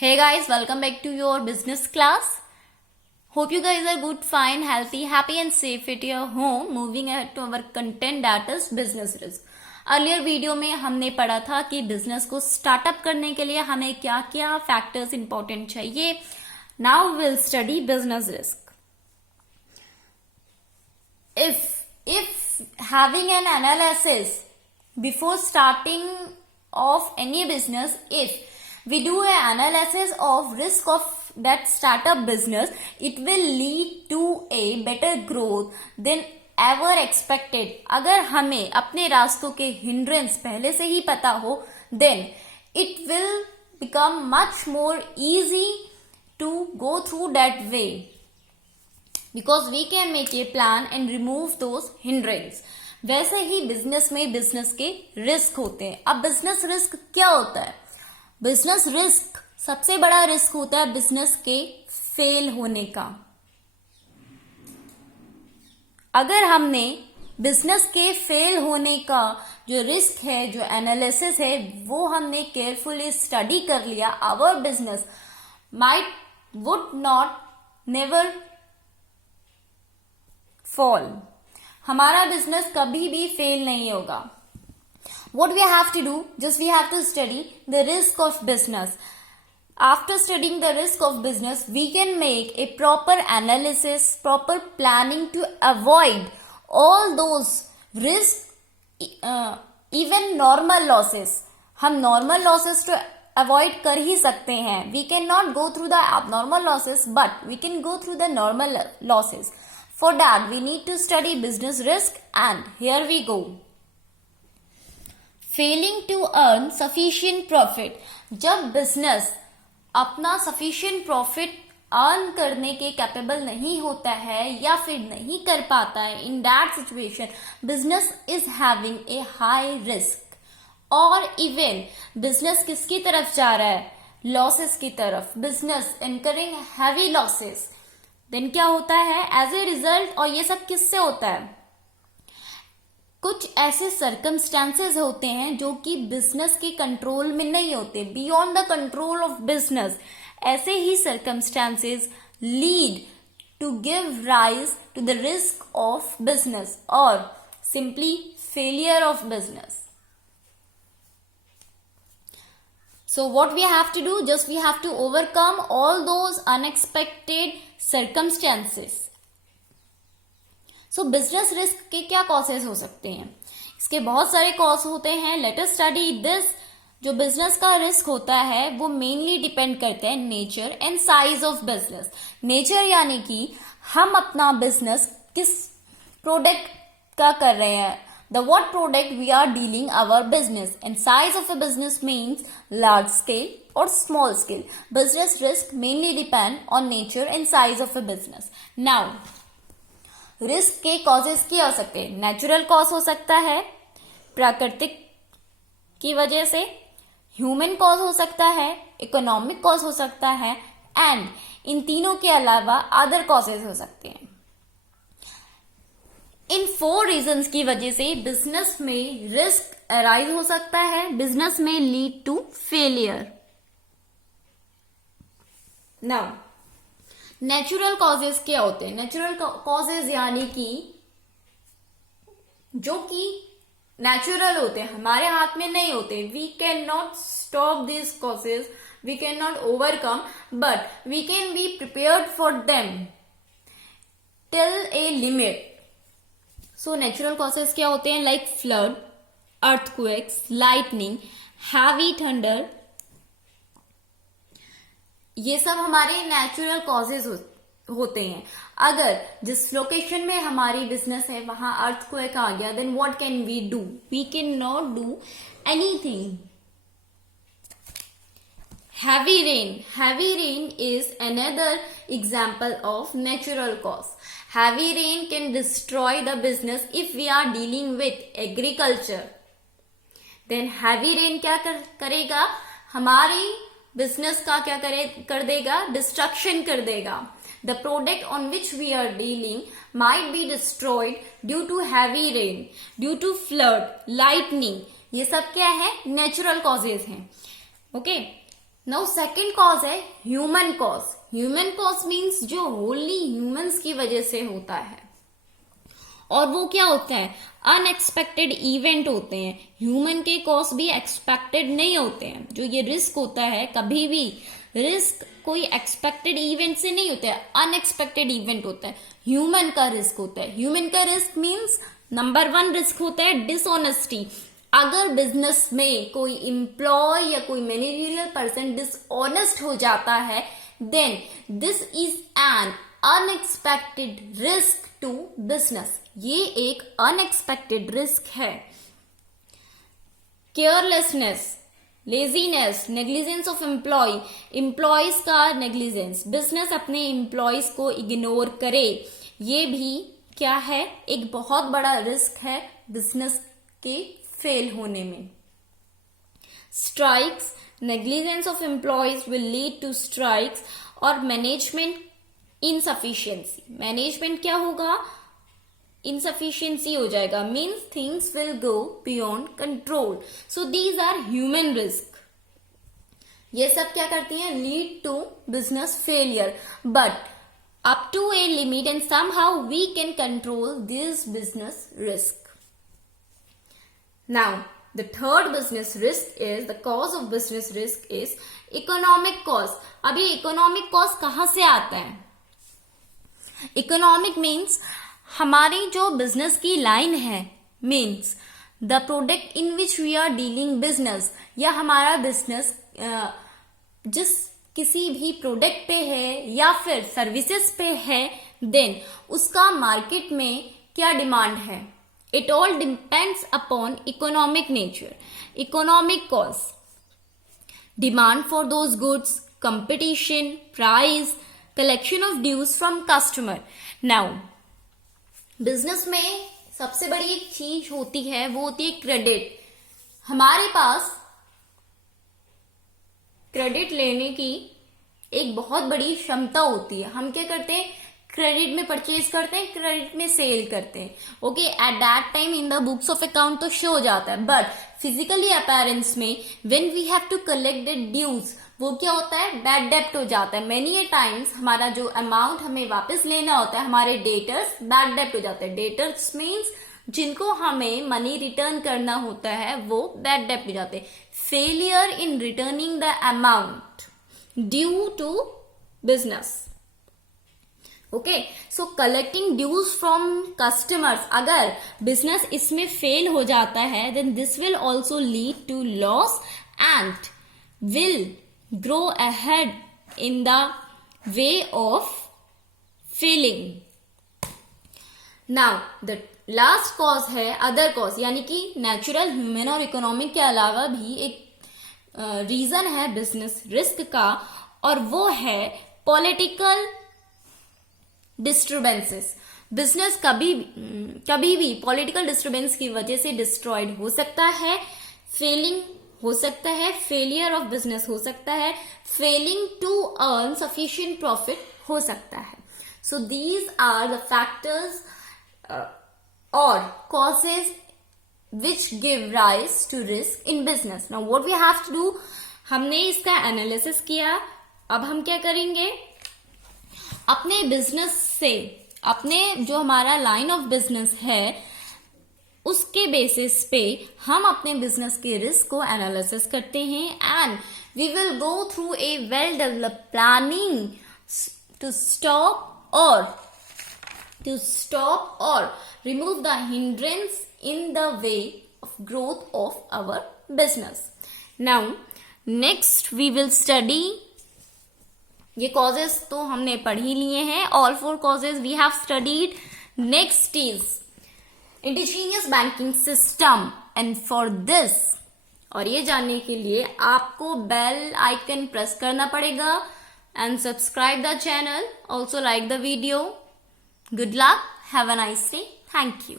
Hey guys, welcome back to your business class. Hope you guys are good, fine, healthy, happy and safe at your home. Moving ahead to our content, that is business risk. Earlier video में हमने पढ़ा था कि business को startup करने के लिए हमें क्या क्या फैक्टर्स इंपॉर्टेंट चाहिए. Now will study business risk. If having an analysis before starting of any business, if we do an analysis of risk of that startup business, it will lead to a better growth than ever expected. अगर हमें अपने रास्तों के hindrance पहले से ही पता हो, then it will become much more easy to go through that way, because we can make a plan and remove those hindrance. वैसे ही बिजनेस में बिजनेस के रिस्क होते हैं. अब बिजनेस रिस्क क्या होता है? बिजनेस रिस्क सबसे बड़ा रिस्क होता है बिजनेस के फेल होने का. अगर हमने बिजनेस के फेल होने का जो रिस्क है, जो एनालिसिस है, वो हमने केयरफुली स्टडी कर लिया, our business might would not never fall. हमारा बिजनेस कभी भी फेल नहीं होगा. What we have to do, just we have to study the risk of business. After studying the risk of business, we can make a proper analysis, proper planning to avoid all those risks, even normal losses. हम normal losses to avoid कर ही सकते हैं. We cannot go through the abnormal losses, but we can go through the normal losses. For that, we need to study business risk, and here we go. Failing to earn sufficient profit. जब business अपना sufficient profit earn करने के capable नहीं होता है या फिर नहीं कर पाता है, in that situation business is having a high risk. और इवन बिजनेस किसकी तरफ जा रहा है? लॉसेस की तरफ. Business incurring heavy losses. Then क्या होता है एज ए रिजल्ट? और ये सब किससे होता है? कुछ ऐसे सर्कमस्टांसेस होते हैं जो कि बिजनेस के कंट्रोल में नहीं होते, beyond the control of business. ऐसे ही circumstances lead to give rise to the risk of business और simply failure of business. So what we have to do, just we have to overcome all those unexpected circumstances. So business risk के क्या causes हो सकते हैं? इसके बहुत सारे cause होते हैं. Let us study this. जो बिजनेस का रिस्क होता है वो मेनली डिपेंड करता है nature and size of business. Nature यानी कि हम अपना बिजनेस किस प्रोडक्ट का कर रहे हैं, the what product we are dealing our business. And size of a business means large scale और small scale. Business risk mainly depend on nature and size of a business. Now risk के causes क्या हो सकते हैं? Natural cause हो सकता है, प्राकृतिक की वजह से, ह्यूमन कॉज हो सकता है, इकोनॉमिक कॉज हो सकता है, एंड इन तीनों के अलावा अदर कॉजेस हो सकते हैं. इन 4 रीजंस की वजह से बिजनेस में रिस्क अराइज हो सकता है. बिजनेस में lead to failure. Now natural causes क्या होते हैं? नेचुरल कॉजेज यानी कि जो कि नेचुरल होते हैं, हमारे हाथ में नहीं होते. We can not stop this causes, we can not overcome, but we can be prepared for them till a limit. So natural causes क्या होते हैं? Like flood, earthquakes, lightning, heavy thunder. ये सब हमारे नेचुरल कॉजेज होते हैं. अगर जिस लोकेशन में हमारी बिजनेस है वहां अर्थक्वेक आ गया, then what can we do? We can not do anything. Heavy rain. Heavy rain is another example of natural cause. Heavy rain can destroy the business if we are dealing with agriculture. Then heavy rain क्या करेगा? हमारी business का क्या कर देगा? Destruction कर देगा. The product on which we are dealing might be destroyed due to heavy rain, due to flood, lightning. ये सब क्या है? नेचुरल कॉजेज हैं. ओके. नाउ सेकेंड कॉज है human cause. Human cause means जो होली ह्यूमंस की वजह से होता है. और वो क्या होता है? अनएक्सपेक्टेड इवेंट होते हैं. ह्यूमन के कॉज भी एक्सपेक्टेड नहीं होते हैं. जो ये रिस्क होता है, कभी भी रिस्क कोई एक्सपेक्टेड इवेंट से नहीं होता है, अनएक्सपेक्टेड इवेंट होता है. ह्यूमन का रिस्क होता है. ह्यूमन का रिस्क मीन्स नंबर 1 रिस्क होता है डिसऑनेस्टी. अगर बिजनेस में कोई एम्प्लॉय या कोई मैनेजरियल पर्सन डिसऑनेस्ट हो जाता है, then this is an unexpected risk to business. ये एक अनएक्सपेक्टेड रिस्क है. Carelessness, laziness, negligence of employees का नेग्लिजेंस, बिजनेस अपने एम्प्लॉयज को इग्नोर करे, ये भी क्या है? एक बहुत बड़ा रिस्क है बिजनेस के फेल होने में. Strikes, negligence of employees will lead to strikes. और मैनेजमेंट इनसफिशियंसी, मैनेजमेंट क्या होगा? इनसफिशियंसी हो जाएगा. Means things will go beyond control. So these are human risk. ये सब क्या करती हैं? Lead to business failure. But up to a limit, and somehow we can control this business risk. Now, the third business risk is, the cause of business risk is economic cause. अब ये economic cause कहाँ से आता है? Economic means हमारी जो business की line है, means the product in which we are dealing business, या हमारा business जिस किसी भी प्रोडक्ट पे है या फिर सर्विसेज पे है, देन उसका मार्केट में क्या डिमांड है. It all depends upon economic nature. Economic cause, demand for those goods, competition, price, collection of dues from customer. Now business में सबसे बड़ी एक चीज होती है, वो होती है क्रेडिट. हमारे पास क्रेडिट लेने की एक बहुत बड़ी क्षमता होती है. हम क्या करते हैं? क्रेडिट में परचेज करते हैं, क्रेडिट में सेल करते हैं. Okay, at that time in the books of account तो शो हो जाता है. बट फिजिकली अपीयरेंस में when we have to collect the dues, वो क्या होता है? बैड डेप्ट हो जाता है. मेनी ए टाइम्स हमारा जो अमाउंट हमें वापस लेना होता है, हमारे डेटर्स बैड डेप्ट हो जाते हैं. डेटर्स मीन्स जिनको हमें मनी रिटर्न करना होता है, वो बैड डेप्ट हो जाते हैं. Failure in returning the amount due to business. Okay, so collecting dues from customers, अगर बिजनेस इसमें फेल हो जाता है, then this will also lead to loss and will grow ahead in the way of failing. Now the last cause है other cause, यानी कि natural, human और economic के अलावा भी एक रीजन है बिजनेस रिस्क का, और वो है पॉलिटिकल डिस्टर्बेंसेस. बिजनेस कभी भी पॉलिटिकल डिस्टर्बेंस की वजह से डिस्ट्रॉयड हो सकता है, फेलिंग हो सकता है, फेलियर ऑफ बिजनेस हो सकता है, failing to earn sufficient profit हो सकता है. So these are the factors or causes which give rise to risk in business. Now what we have to do, हमने इसका एनालिसिस किया. अब हम क्या करेंगे? अपने बिजनेस से, अपने जो हमारा लाइन ऑफ बिजनेस है, उसके बेसिस पे हम अपने बिजनेस के रिस्क को एनालिसिस करते हैं. And we will go through a well developed planning to stop or remove the hindrance in the way of growth of our business. Now, next we will study, ये causes तो हमने पढ़ ही लिए हैं, all 4 causes we have studied. Next is indigenous banking system, and for this, और ये जानने के लिए आपको बेल आइकन प्रेस करना पड़ेगा and subscribe the channel, also like the video. Good luck. Have a nice day. Thank you.